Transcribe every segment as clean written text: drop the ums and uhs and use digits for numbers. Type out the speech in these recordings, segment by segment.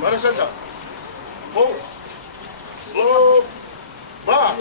Mana center. Forward. Slow. Back.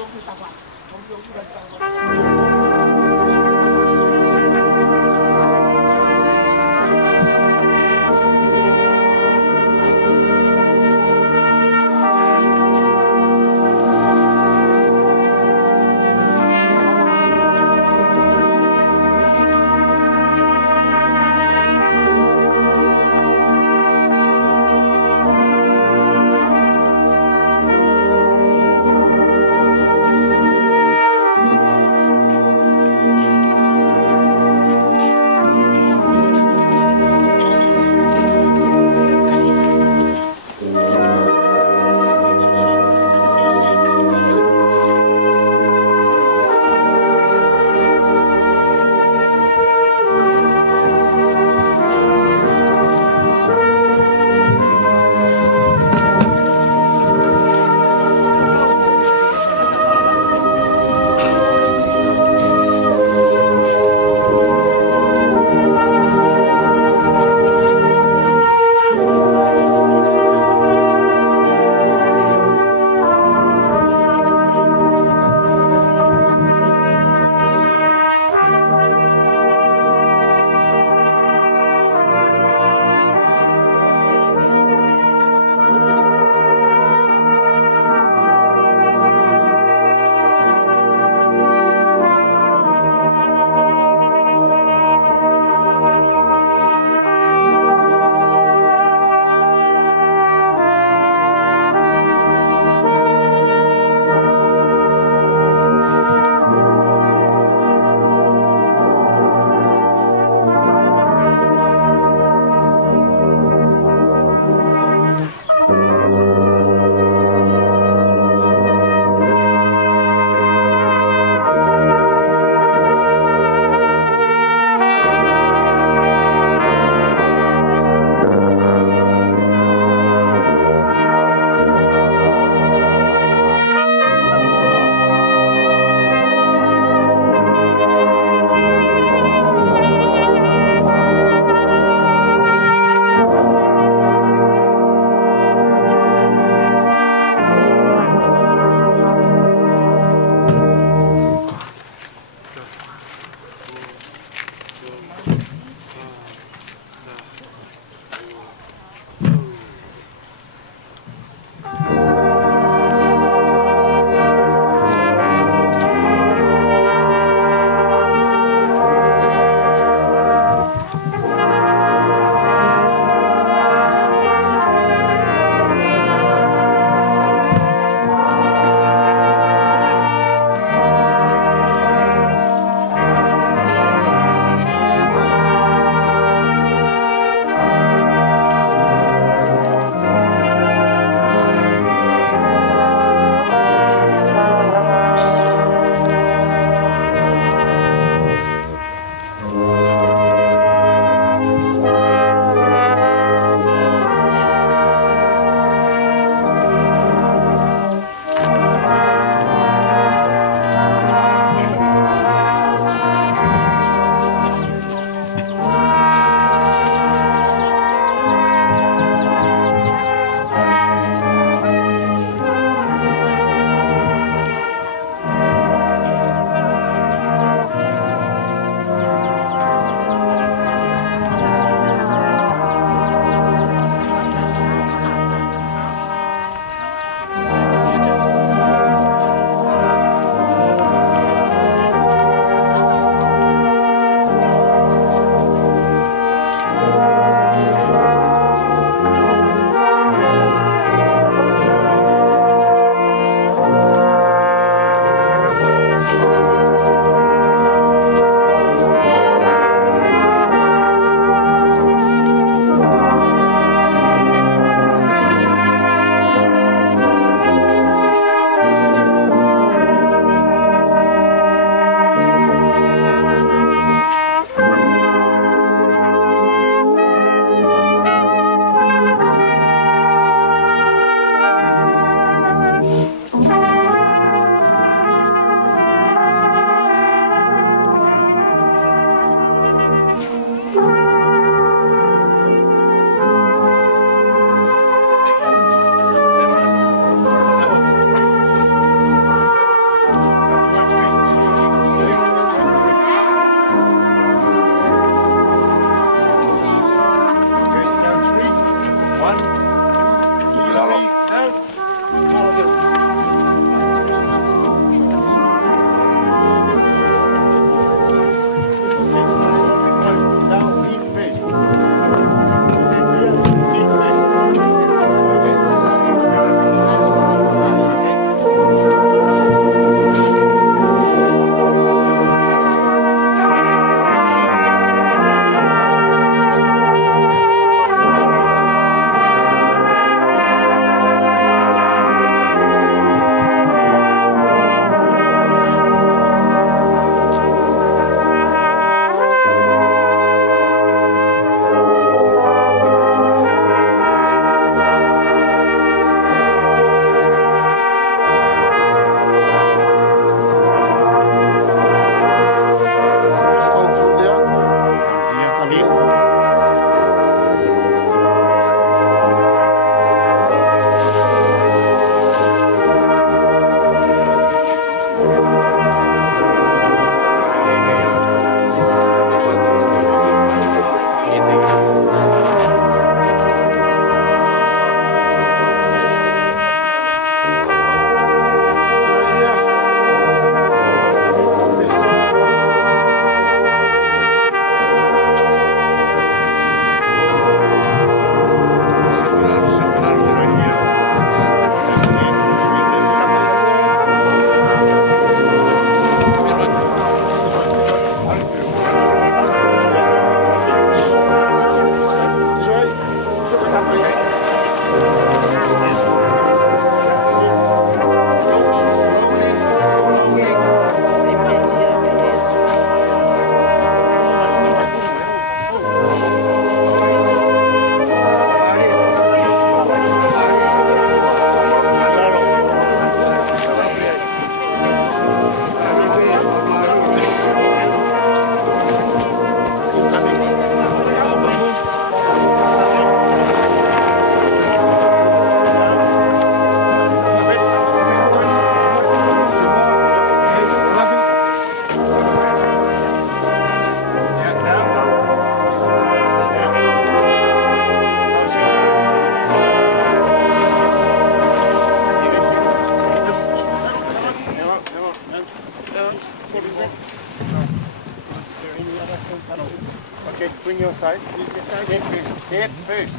Dead fish. Dead fish.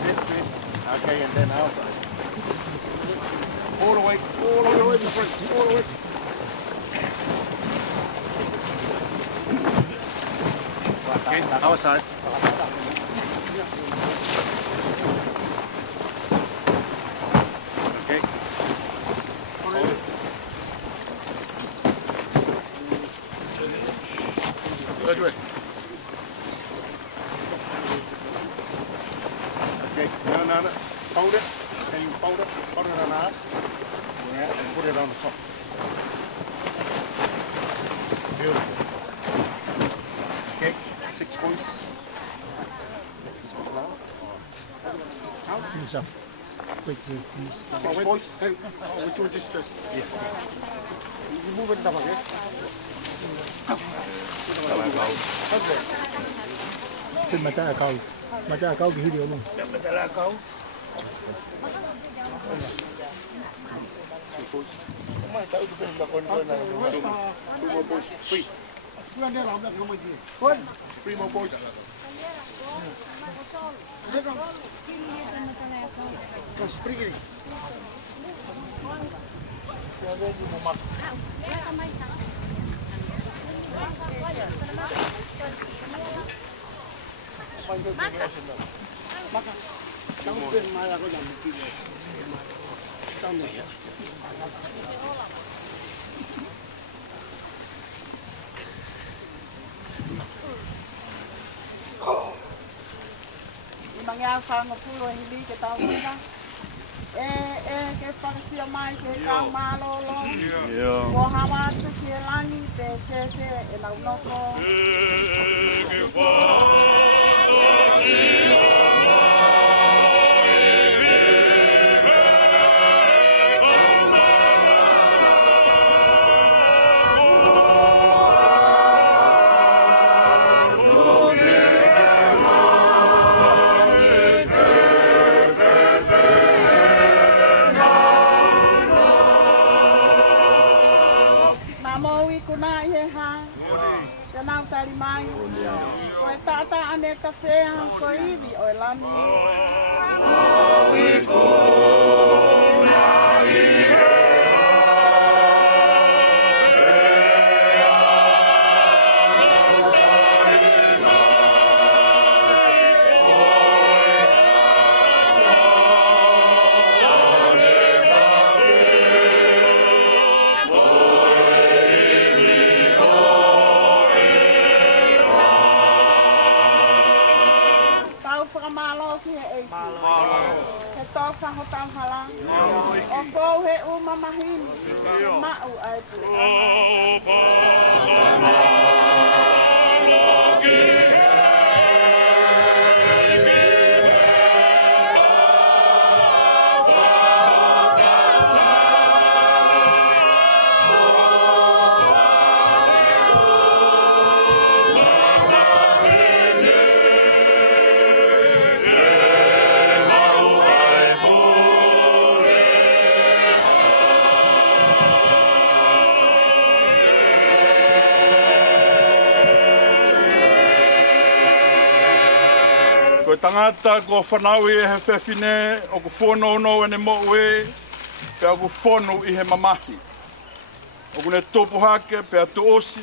Dead fish. Okay, and then outside. All the way, my friend, all the way. Okay, outside. Okay. Good way. Okay, no. Fold it. Can you fold it? Fold it on half. Yeah, and put it on the top. Beautiful. Okay, 6 points. Yourself. Wait, 6 points. Hey, which one just first? Yeah. You move it down, okay? Trên mặt ta câu cái video luôn. Three more boys. Mangyang sa mapulo hindi kita una. Ke pagsio mai ke kang malolo. Ko hawa tu silani te se ela unoko. Mai, koe tata ane ka whea, koe iwi o lami. Hotam halang, o he umamahini, mau ai Tangata ko whanau e he whewhine, o ko whono no ene mo ue, pe o ko whono I he mamahi. O kune tōpu hake, pe a tu osi,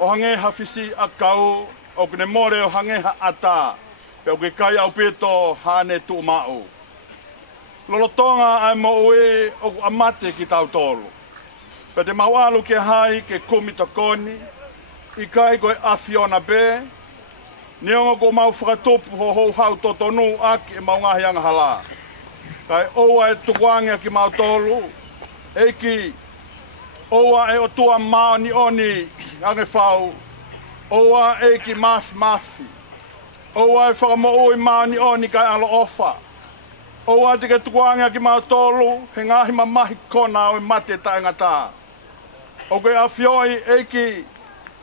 o hange hawhisi a kau, o kune more o hange ha ata, pe o ke kai au peto hane tu mao. Lolotonga ai mo ue, o ko amate ki tau tolo. Pe te maualu ke hai, ke kumita koni, I kai koe awhiona be, Neonga ko mau whakatopu ho hou hau to tonu aki e mau ngahi anga hala. Kai oua e tukuangia ki mau tolu. Eiki, oua e o tua maa ni oni ange whau. Oua eiki mafi. Oua e whakamo ui maa ni oni kai alo ofa. Oua te ke tukuangia ki mau tolu, he ngahi mamahi kona o mate ta ngata. O ke awhioi eiki,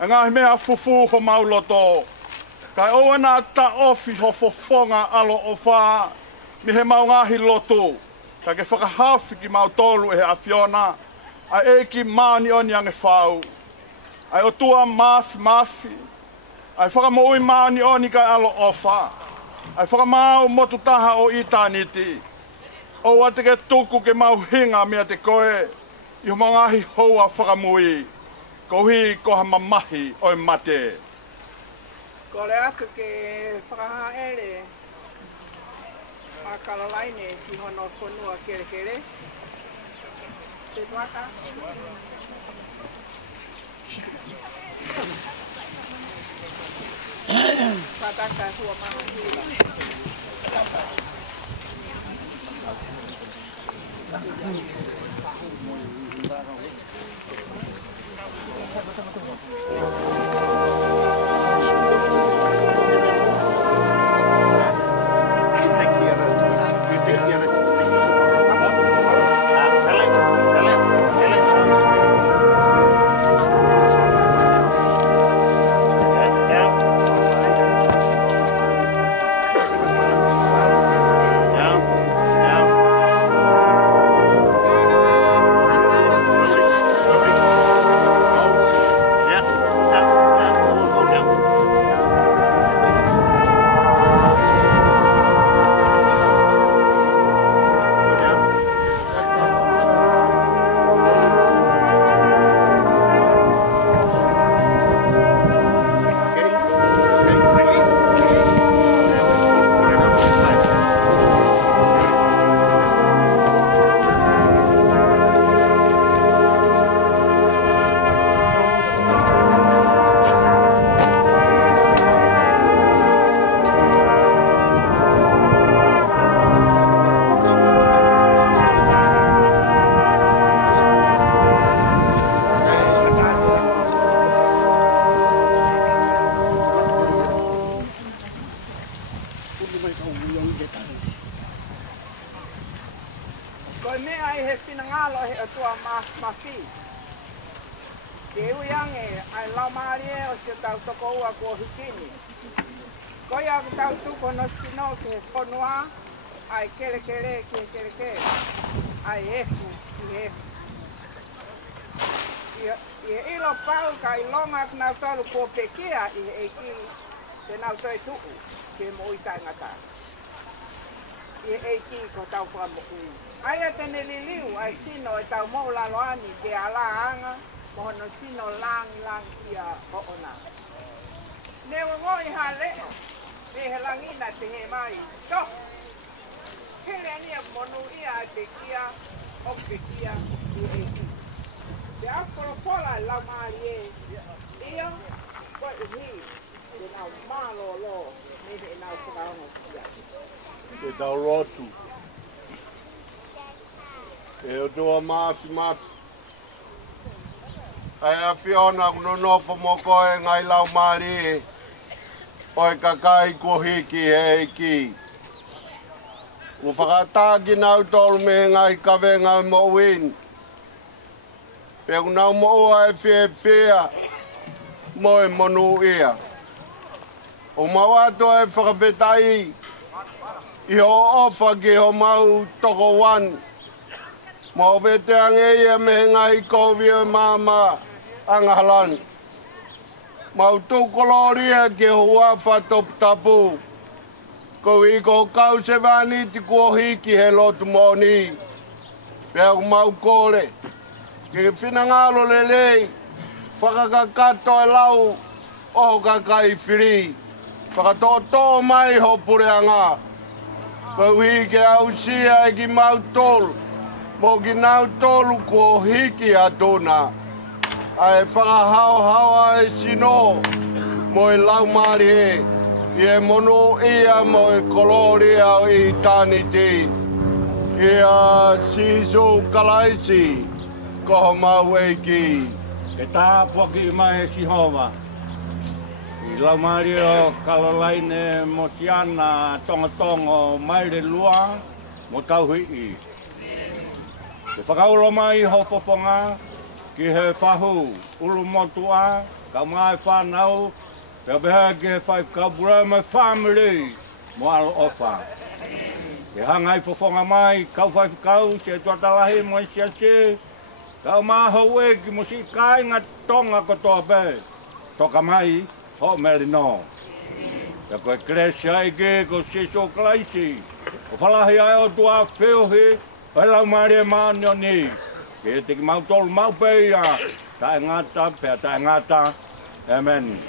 e ngahi mea fufu ho mau loto. Kai oa nā ta ofi ho fofonga alo o whā, mi he mau ngahi loto. Ka ke whakahawhi ki mau tolu e he awhiona, a eki maani oni ange whau. Ai o tua mafi, ai whakamoui maani oni kai alo o whā. Ai whakamau motu taha o i tāniti. O ate ke tuku ke mau hinga mea te koe. I ho mangahi hoa whakamui. Ko hi ko ha mamahi o mate. Ko le atu ke whakaha ere. A Kalolaine ki hono whanua kere kere. Te tuaka. Pataka hua maha hila. Koe mea I he pinangalo he atua mawhi. Ke uiange ai laumarie o se tau toko ua kua hikini. Koe au tau tuko no sino ke he whanua ai kere kere ke kere kere. Ai efu ki efu. I he ilo pau ka I longa nau tolu kua pekia I he eiki te nau toi tuku ke mo itai ngata. I eiki ko tau whamoku. Ai a tene liliu, ai sino e tau mo laloani ke ala anga, mohono sino lang ia hoona. Newa mo I ha leo, me he langina te he mai. To! Hele ania monu ia te kia, o ke kia, I eiki. Te akoro pola lau maari e, ia, koe uhi, te nau malo lo, me he nau whakaongo kia. Te tau rotu. E o doa māsi. Ai a whiona kuno nofo mo koe ngai lau maari e. Oi kakai ko hiki he hiki. U whakatāki nau tolu me ngai kawe ngai mo win. Pe unau mo oa e whia mo e monu ia. O mawato e whakawhetai. I ho ofa ki ho mau toko wan. Mo vete ange ia me ngai kovi o mama angahalan. Mau tukoloria ki ho wafa top tapu. Ko I ko kau se vani ti kua hiki he lotu moni. Pea mau kore. Ki whinangalo lelei. Whakakakato e lau. Oho kakai whiri. Whakatoto mai ho pureanga. Ko hiki au sia e ki mau tolu. Mo ki nau tolu ko hiki atona. Ai whakahau e sino. Mo e lau maari e. I e mono ia mo e koloria o I tāniti. Ia siso kalaisi. Koho mau eiki. E tā poki mai si hova. I lau maari o Kalolaine, Mosiana, Tongotongo, Maile lua, mo tauhi I. Te whakaulo mai ho poponga, ki he whahu, ulu motua, ka mai whanau, pia beha ki he whai kabura mai family, mo alo ofa. Ke hangai poponga mai, kau whai whakau, se tuatalahi mo I siase, kau maho e ki mo si kai ngā tonga ko toa pe, toka mai, ho meri no. Ya koe kresia ike ko siso klaisi. O whalahi ai o tua whiohi, o lau maare maani o ni. Ke te ki mautolu maupeia, tae ngata, pea tae ngata. Amen.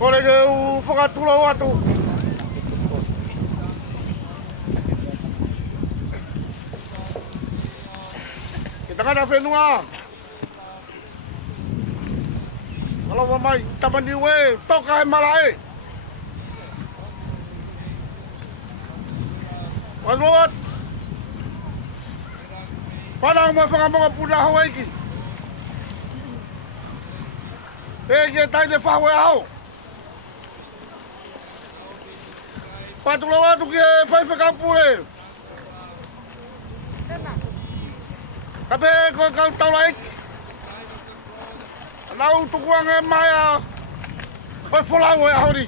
Kore ke whakatulau atu. tangata whenua. Kalau mai tamani we toka he malae. Waluat. Padang mo whangamonga puna Hawaiki. Ege tai de whawe au. Patulawa tu ke whai whakapure. Kape ko kau tau laik. Nau tukuang e mai a. Oi wholau e ahori.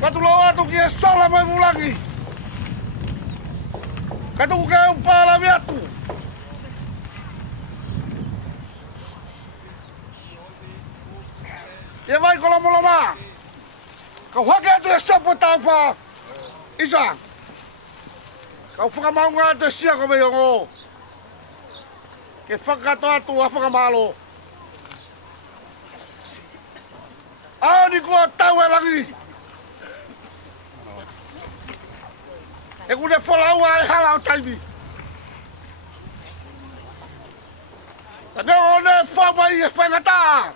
Patulawa tu ke sola mai mulangi. Katuku ke umpala viatu. Ia vai kolomoloma. Kau hake atu e sopo tauwha. Isa. Kau whakamaunga atu e sia ko meiongo. Ke whakato atu a whakamalo. Aoni kua tau e langi. E kune whalaua e hala o taimi. Tane o ne whamai e whangata.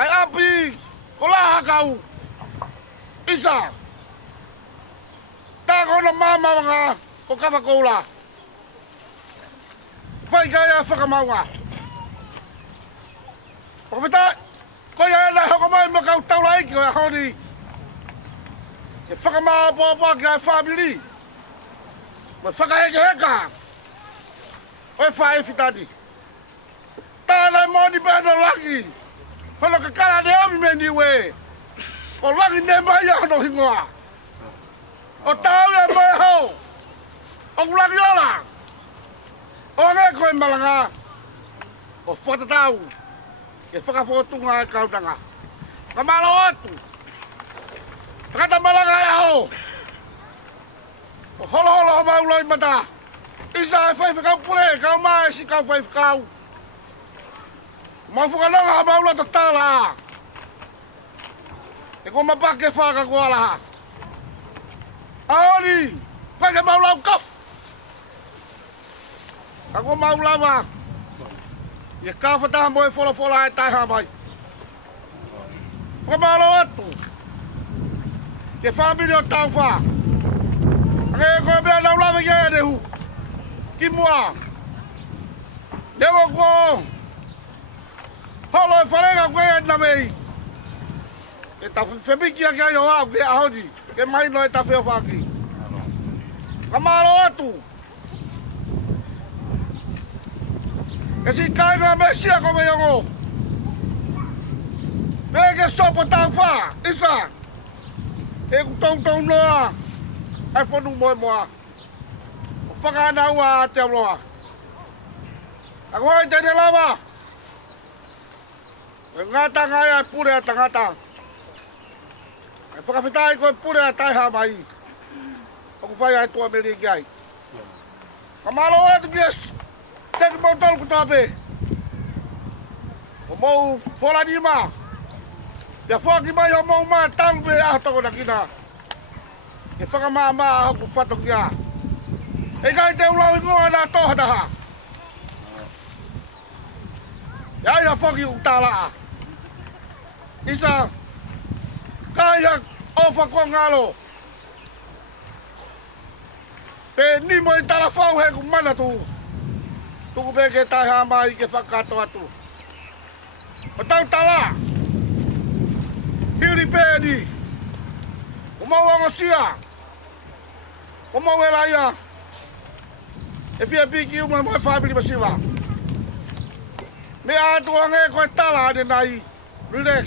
Ai api, ko laha kau. Isa. Tā kona mama wanga o kawa koula. Whai kai a whakamaunga. O whita, ko ia ena hoko mai mo kau taula iki o e honi. E whakamaa pōpā ki ai whamiri. Mo whakaheke heka. O e whae whitani. Tānei moni bēno laki. Hono ka kara ne omi me niwe. O laki ne mai hono hingoa. O tau e mai hau. O laki ola. O nge koe malanga. O whatatau. E whakafotunga e kaunanga. Ka malo atu. Kata malanga e hau. O holo holo ho mauloi mata. Isa e whai whakau pule. Kau mai si kau whai whakau. Mau whakananga ha maula to tala. E ko mapake whaka ko alaha. Aoni, whake maula u kaf. Ka ko maula wa. Ia ka whataha moe whola whola e tai ha mai. Whamalo atu. Ke whamiri o tau wha. Ake e koe mea nau lawe kia e nehu. Ki mua. Newa ko. Holo e wharenga koe e na mei. E tau whemiki a kia i o au ke ahodi. Ke mai no e ta wheo whaki. Kamaro atu. E si kainga me sia ko me yongo. Me ke sopo tau wha. Isa. E ku tau noa. Ai whonu moe moa. O whakana ua te aloha. Ako hoi tene lava. E ngata ngai ai pure a tangata. E whakawhitai koe pure a taiha mai. Oku whai ai tua meri ki ai. Ka malo atu ki es. Teki mau tolu ku tape. O mau whola nima. Pia whaki mai o mau maa tau me aho toko na kina. E whakamaa maa aho ku whato ki a. E kai te ulau ingoa na toha taha. Ia ia whaki ku tālaa. Isa, kaya ofa ko ngalo. Pe ni mo i tala whau he ku mana tu. Tuku peke tai ha mai ke whakato atu. O tau tala. Hiri pēni. O mau angosia. O mau e laia. E pia piki uma mo e whabiri masiwa. Me atu ange koe tala ane nai. Relax.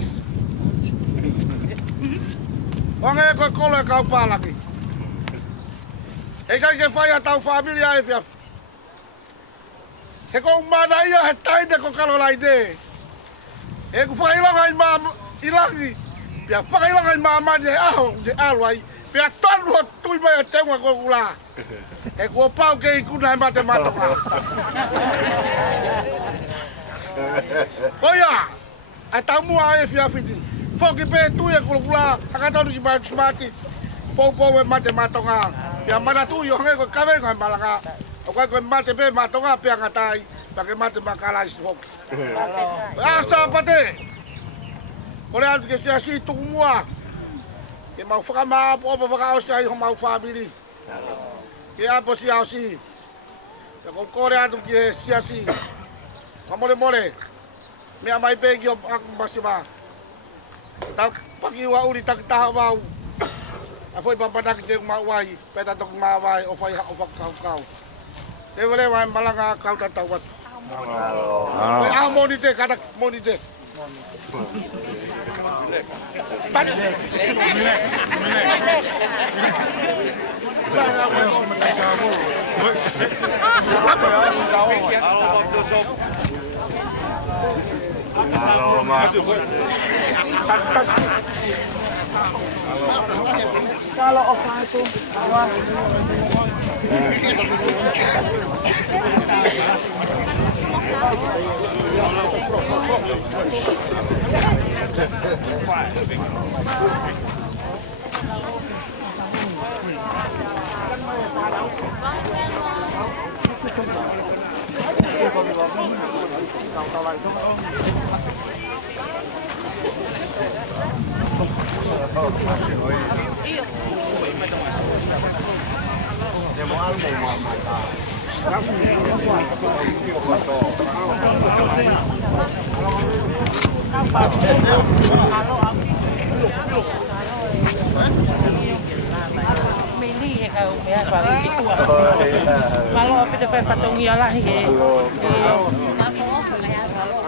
Wange koe kolo e kau pālaki. E kai ke whai a tau whamiri ai whia. He kou mana ia he taine ko Kalolaine. E ku whakailanga i maa ilangi. Pia whakailanga i maa mani he aho de alwai. Pia tonu o tui mai a tewa ko kula. E kua pau ke i kuna e mate matoka. Oia, ai tau mua e whia whiti. Whoki pē tui e kula kula. Hakatonu ki mai smati. Pou pou e mate matoka. Pia mana tu yo ngai ko kawe ngai malanga. O kai ko mate pe matonga pia ngatai. Pakai mate makala isok. Asa pate. Ore atu ke sia si tu mua. Ke mau faka ma po po faka osia i mau family. Ke apo si ausi. Ke ko kore atu ke sia si. Kamore more. Me mai pe ki aku masima. Tak pagi wa uri tak tahu. Afoi papadak te mawai, peta tok mawai o fai o kau. Te vele wa malanga kau tatawat. Oi a monite kada monite. Pan. Kalau Okatopa awal. Malo api tu patung ialah he.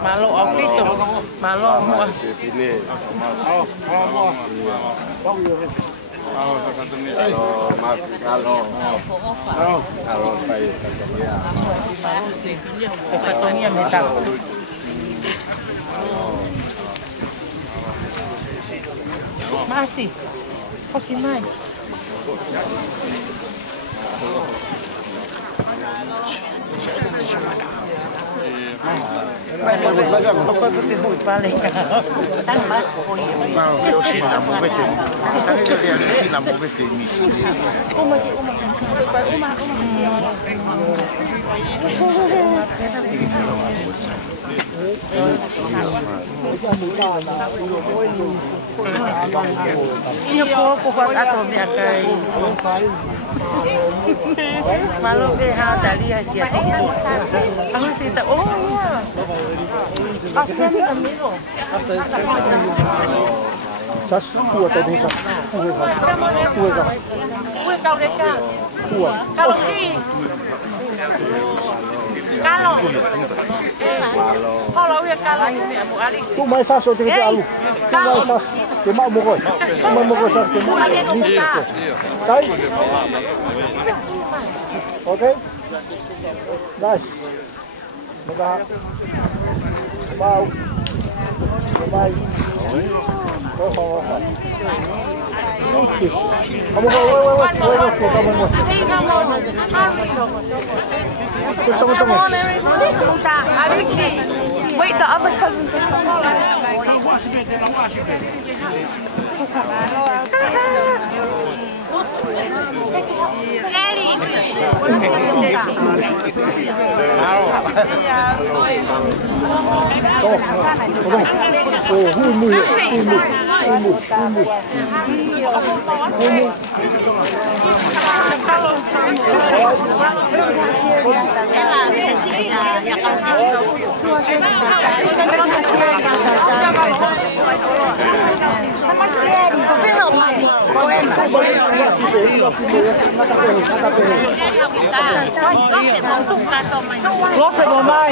Malo api tu, malo muah. Kalau baik ya. Patungnya metal. Masih. Okey mai. Iyo po kupat ato niya kay malo ke ha dali sia sia. Ako sita oh yeah. After the amigo. Sas kuat tadi sas. Kuat kau dekat. Kuat. Kalau si kalau ya kalau ini Abu Ali. Tu mai sas o te alu. Tu mai sas. Ke mau mo koi. Mau mo koi sas ke mau. Tai. Okay. Nice. Maka. Mau. Bye. Oh. Kamu wait, the other cousin.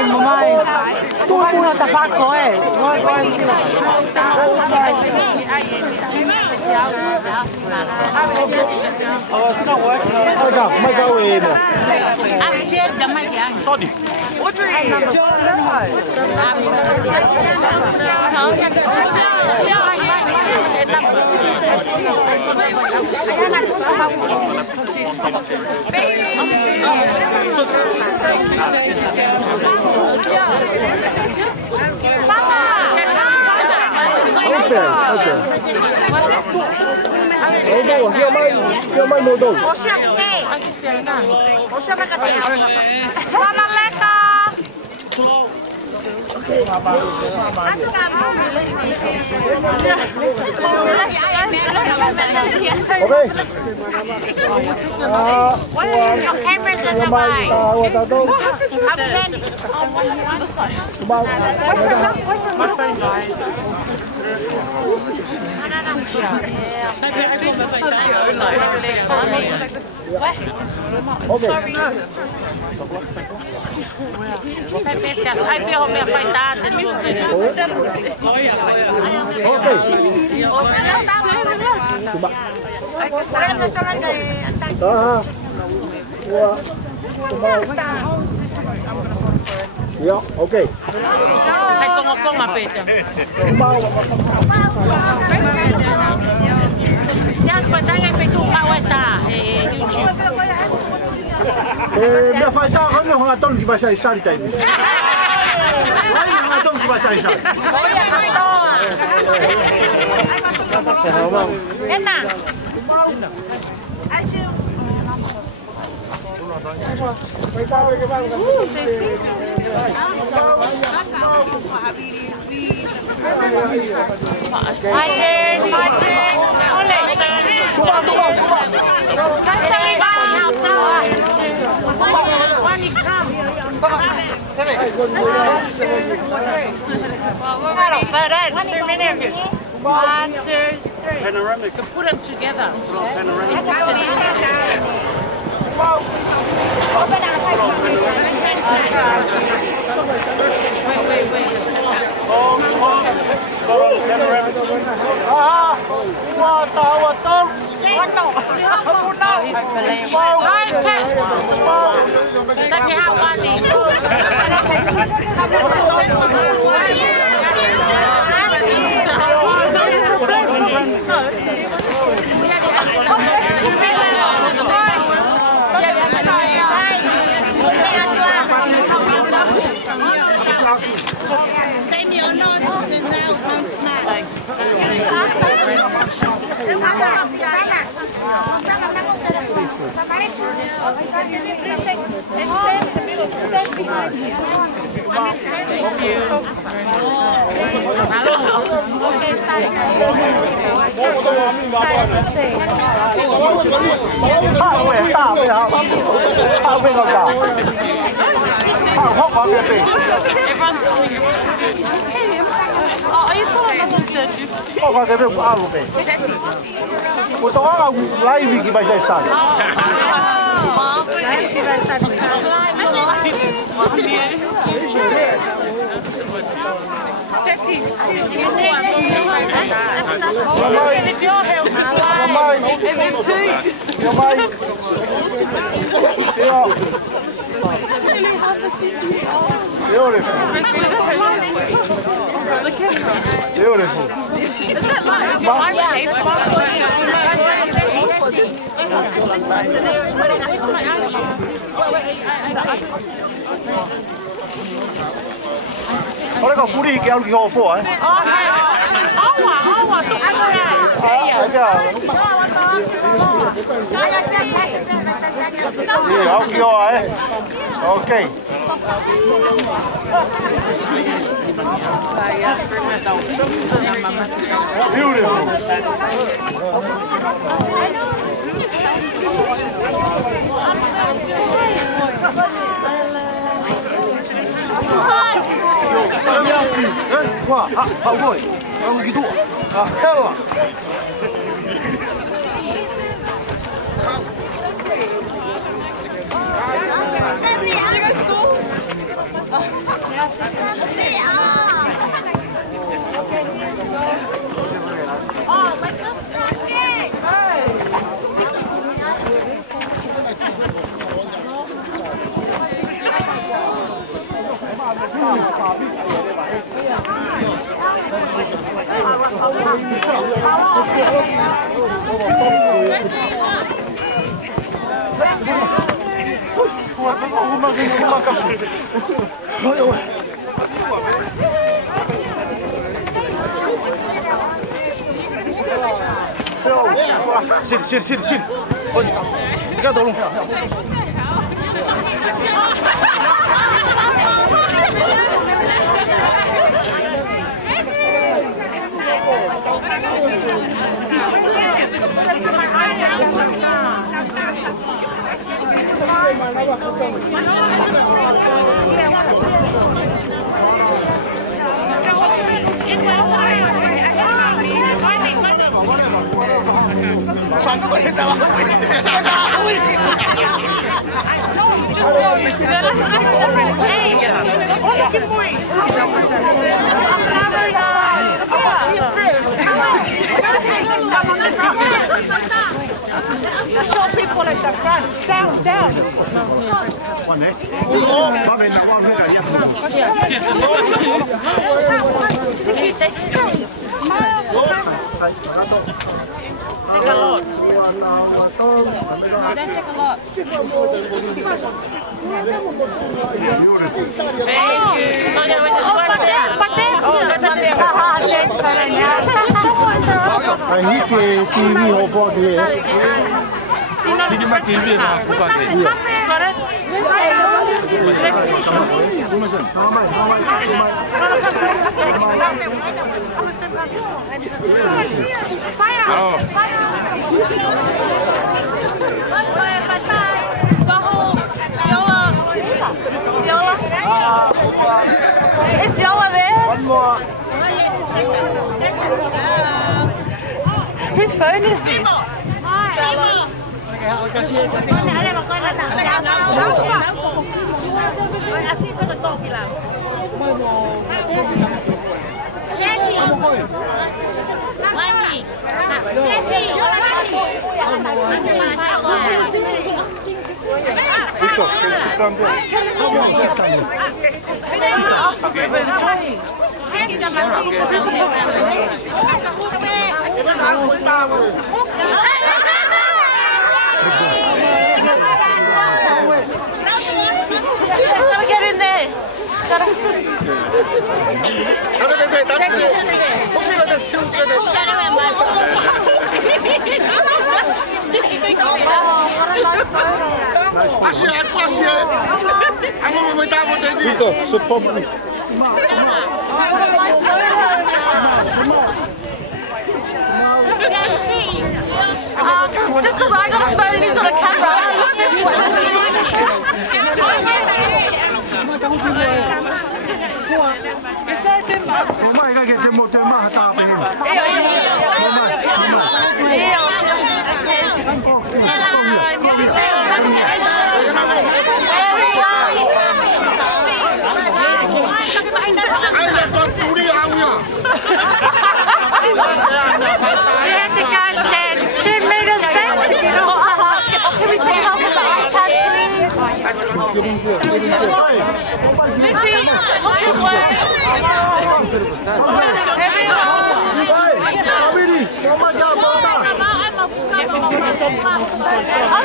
Mamãe. Tu vai não tá fácil, é? Dia mai modal. Your camera's in the way. Ja, oké. Hij komt op kom maar Peter. Ja, sebentar yang itu mawata YouTube. Me faz já ano uma ton que vai sair sai tem. Vai uma ton que vai sair sai. Enak. One, two, three. Panoramic. To put them together. Beautiful. Isn't that like my Olha que furi que algo que eu for, hein? Ok. Beautiful. Wah, hao boy. Kalau gitu. Ah, hell. Sini. Oh, tiga tolong. Show people at the front. Down. Take a lot. Then take a lot. Thank you. TV over there. Ini mah TV lah, bukan TV. Is Diola there? One more. Whose phone is this? Gotta get in there. Just because I got a phone and he's got a camera. I'm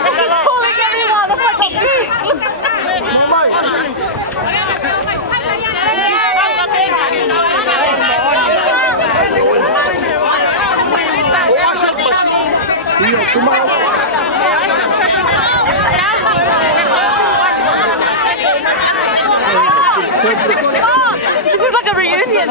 just pulling everyone. That's like a boot. This is like a reunion.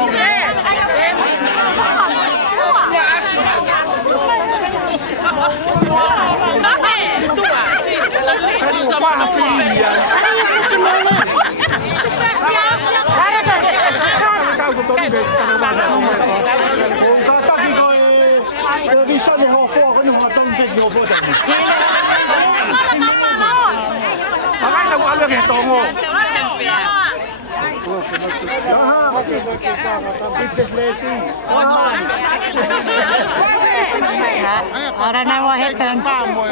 Ora na mo hepen.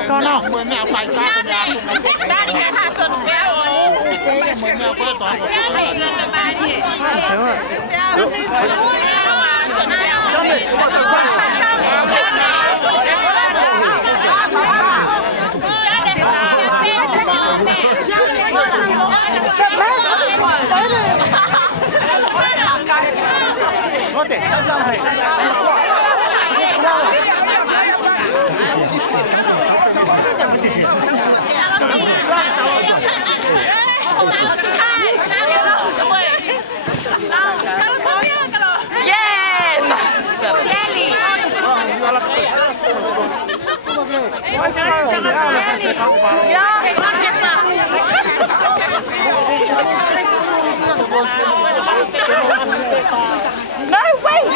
Kono. No, wait!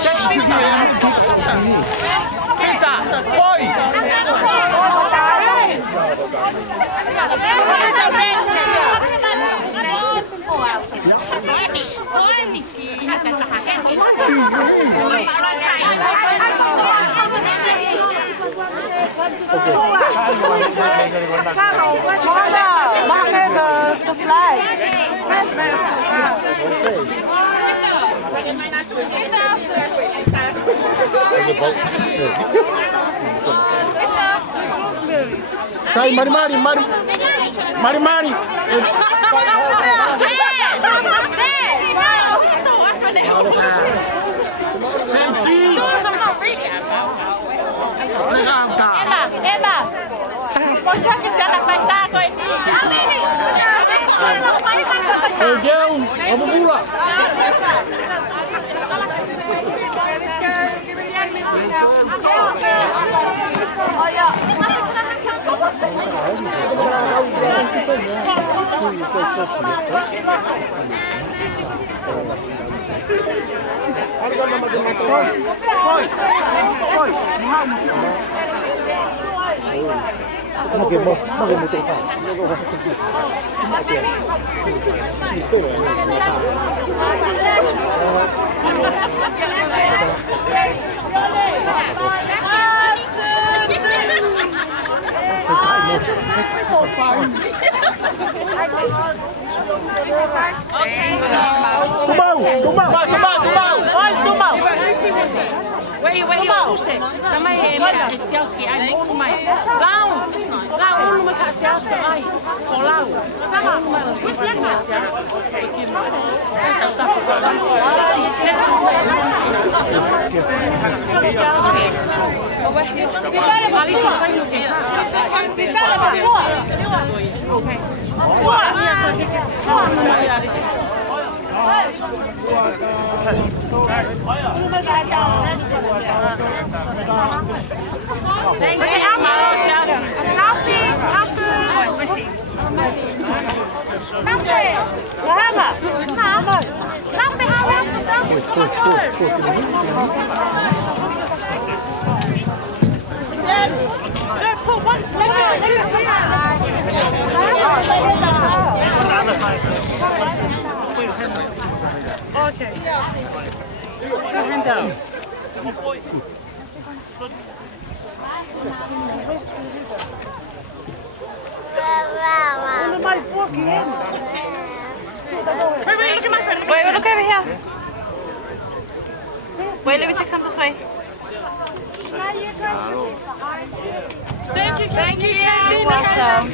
Let's leave it! Sai, mari. Emma, você que se ela vai estar com ele. Vamos pular. Tumau. Wei use. Tama he mea he siauski ai mo mai. Lau ulu mai ka siauski ai. Ko lau. Tama mai lo siauski. Okay. Go hand down. Wait, look over here. Wait, let me check some this way. Thank you. You're welcome.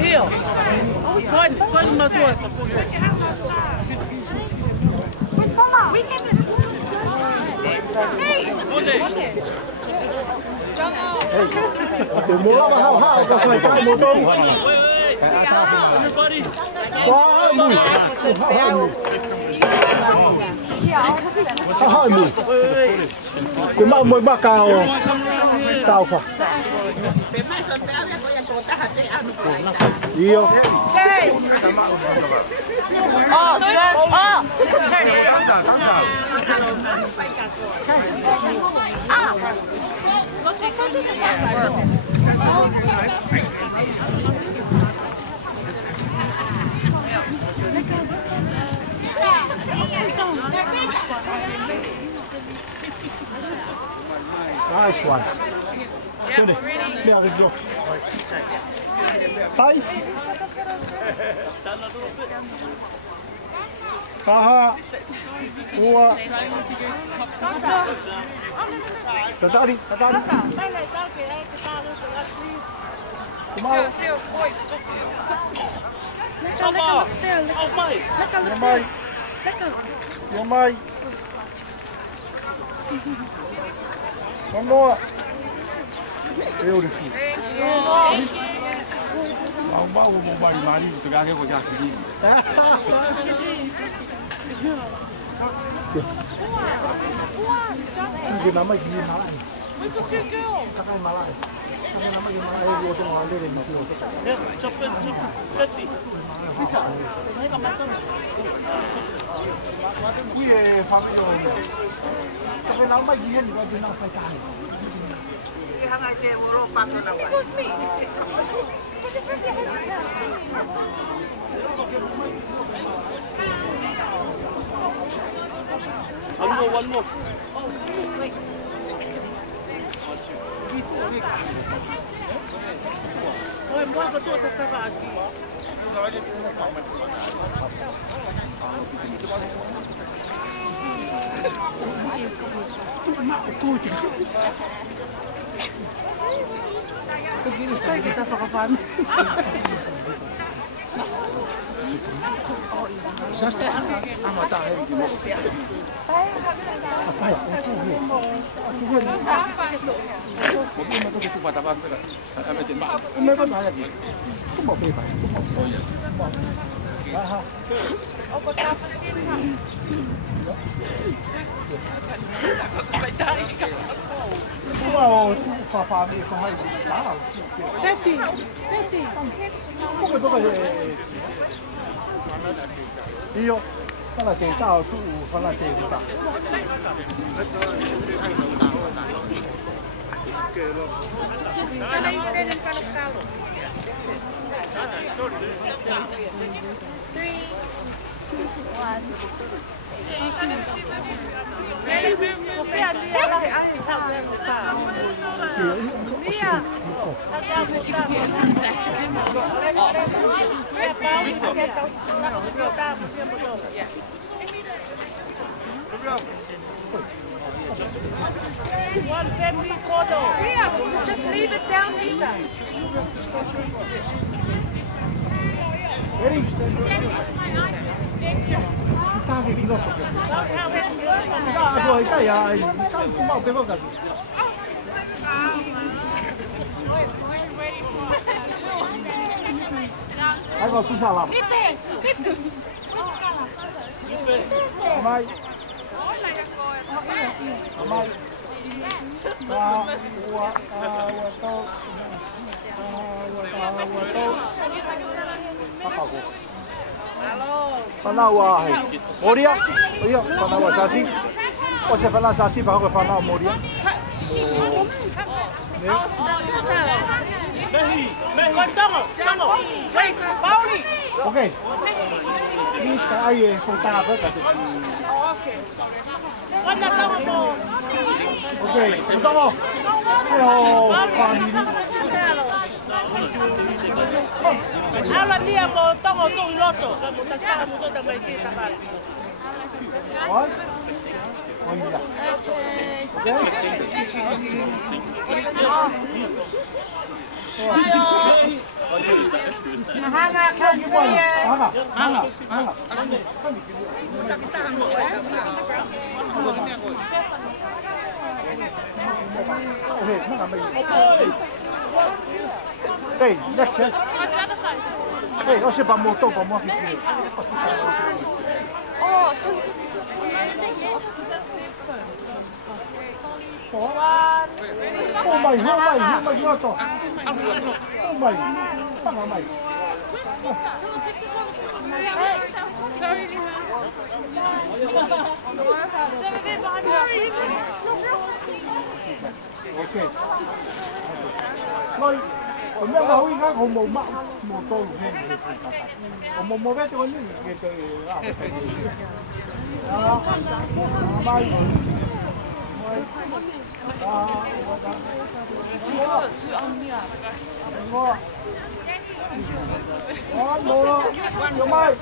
Here. Pode uma coisa. Mula mahal kau selesai motor. Wah, mui. Hah, mui. Cuma mui bakal tahu fah. Iya. Oh, turn. Nice one. Yeah, ready? There we go. Tay. Kaha. Ua. Tatari. Seu voice. Your mic. One more. Beautiful. Mau bagi mari tengah ke kau jadi sini. Ini nama gini malah. Kakak malah. Kakak nama gini malah. Dia semua ada di sini. Bisa. Iya, family. Kakak nama gini juga di nama Fakaeiki. One more. Oi, mostra todas as aqui. Kita sakapan. Io, fala che tao tu, fala che ta. One family photo. Just leave it down here. Panawa hai. Moria? Iya, panawa sasi. O se fala sasi ba ko panawa moria. Okay. Ini sekali yang kita apa kata. Okay. Mana tahu mo? Okay, tongo. Hello, family. Habla dia mo tongo tu loto, kamu tak tahu mo tu mai kita balik. What? Oh iya. Hanga kan saya. Hanga. Hey, next. Hey, o se pa moto pa mo aqui. Oh, so Oh my, moto. Oh my. Panga mai. Okay. Thôi, hôm nay mà huy các hồng màu mạo màu tô hình hồng màu màu vét cho con những cái từ đó, bay, Oi, mamãe.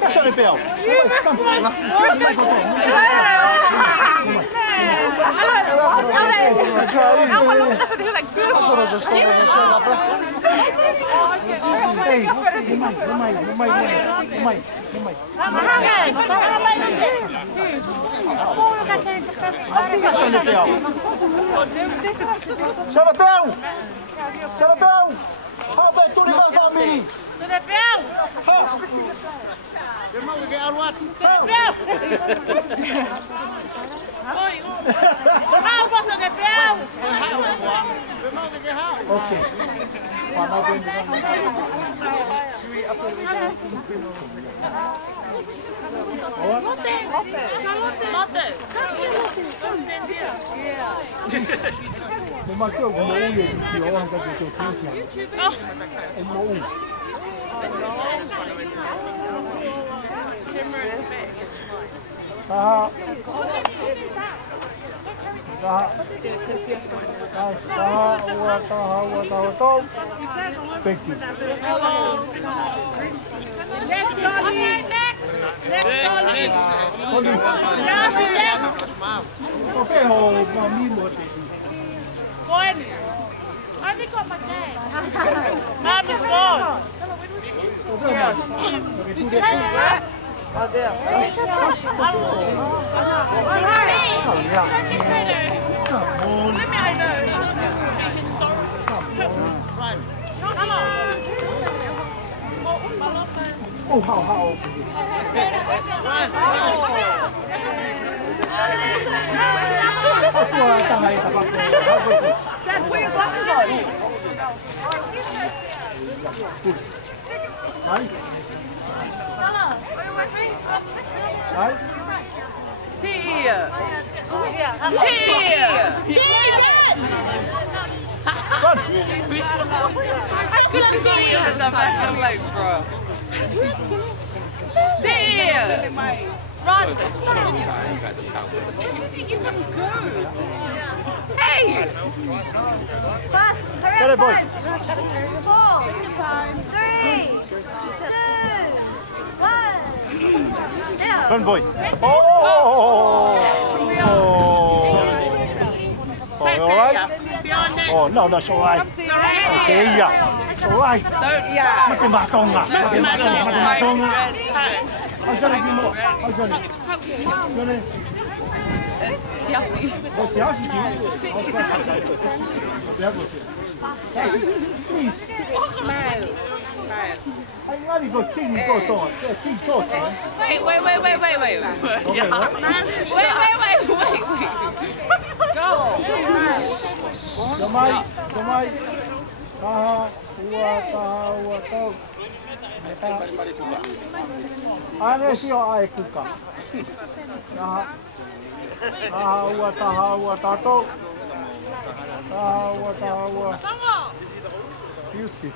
Deixa ele pé. Xarapéu! Alberto de família! Serepeu! Irmão, que é a lua? Serepeu! Hao có serepeu! Irmão, que é a Ok. Panau bem. Uma que eu vou ir de honra que eu tenho. É bom. Tá. Thank you. Next, Dolly! Okay, mami. Going. I think I'm okay. Mom is gone. Oh, how? See ya. I couldn't see you in the back. I'm like, bro. There! Run! You was good. Hey! Fast! Get it, boys. 4. Take your time. 3, 2, 1. There. Run, boys. Oh! All right? Oh, no, that's all right. Okay, yeah. It's all right. Mất cái bà con à? Mất cái bà con à? Ôi, cho này mua. Ôi, cho này. Cho này. Ôi, xéo xí chú. Smile. Anh nói đi có chinh có tổ. Chinh tổ. Wait. Wait. Go. Cho mày. Taha, tau. Ane sio ai kuka. Taha, tato. Taha. Beautiful.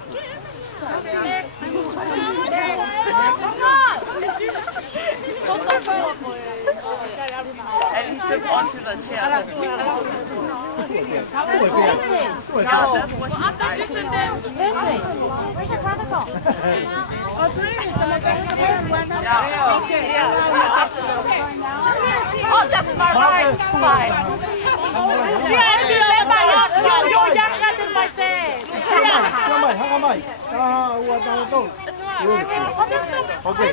And he took onto the chair. Well, I thought you said that. Where's your protocol? Oh, that's my right. Fine. Okay.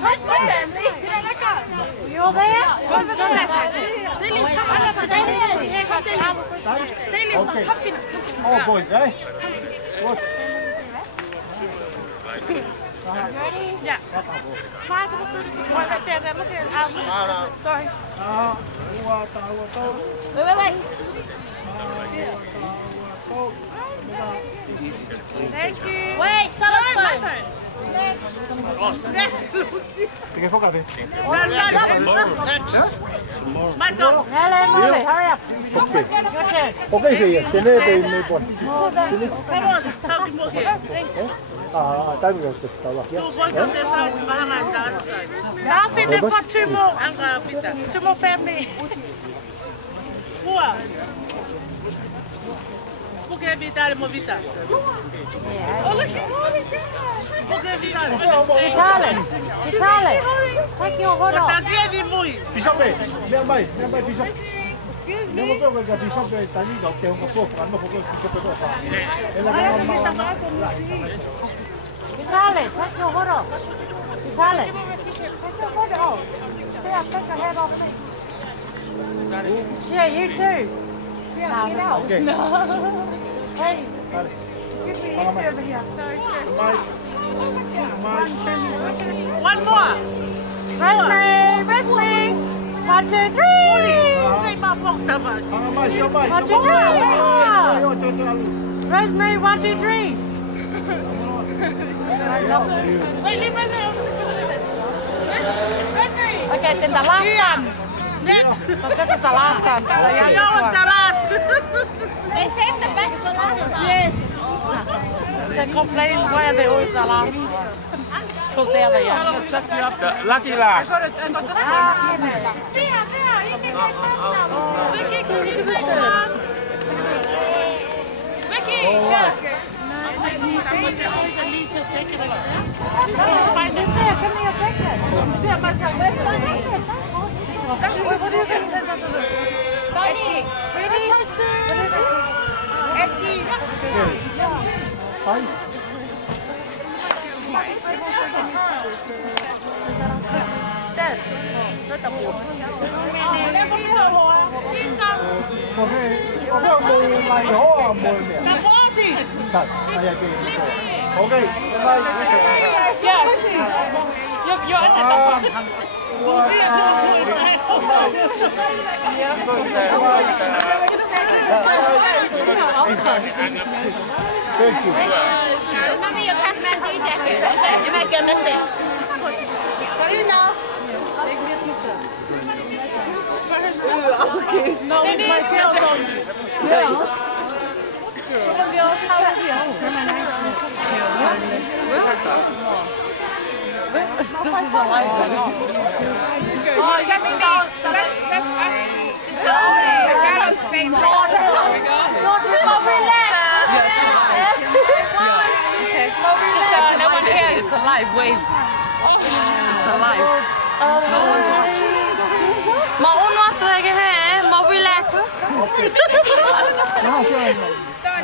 Where's my family? You all there? Okay. Oh, boys, eh? What? Ready? Yeah. Smile for the food. One right there. Look at it. Sorry. Wait. Thank you. Wait, Solomon. Sige, focus. Michael. Helen, hurry up. Okay. Okay, sige. Sine may pon. Time goes to start. Now see they've got two more family. Porque evitare movita. Italian. Take your hood off. Bishop, nearby, Bishop. Never go with the Bishop. Tani dog, they will go from the Bishop. Italian, take your hood off. Italian. Take your hood off. Take your head off. Yeah, you too. No. Okay. No. Hey. Over here. One more. Rosemary. 1, 2, 3. 1, 2, 3. Rosemary, 1, 2, 3. Okay, then the last one. But this is the last one. They saved the best for last. Yes. They complain why are they always the last one. Because they're the young. Lucky last. Vicky, can you take one? Vicky, yeah. Find it there. Give me your ticket. What do you think? Ready? Fine. Dad. Okay, mùi mày hổ mùi mẹ. Thật, ai ai kêu okay, bye. Yes. You're in the top. Thank you. Remember your Kathmandu jacket. You might get missing. Sarina. No, my scales on you. Yeah. It's a live wave. It's alive. No one touching. Ma uno after like hey, ma relax.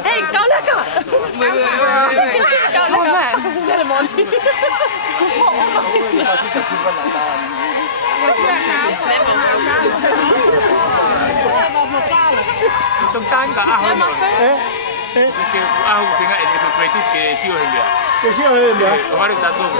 Hey, go look up. Wait. Go look up. Ceremony. Trong tan cả ao mà. Cái ao thì ngay để phải quay tiếp cái siêu hình vậy. Cái siêu hình vậy. Hóa được ta luôn.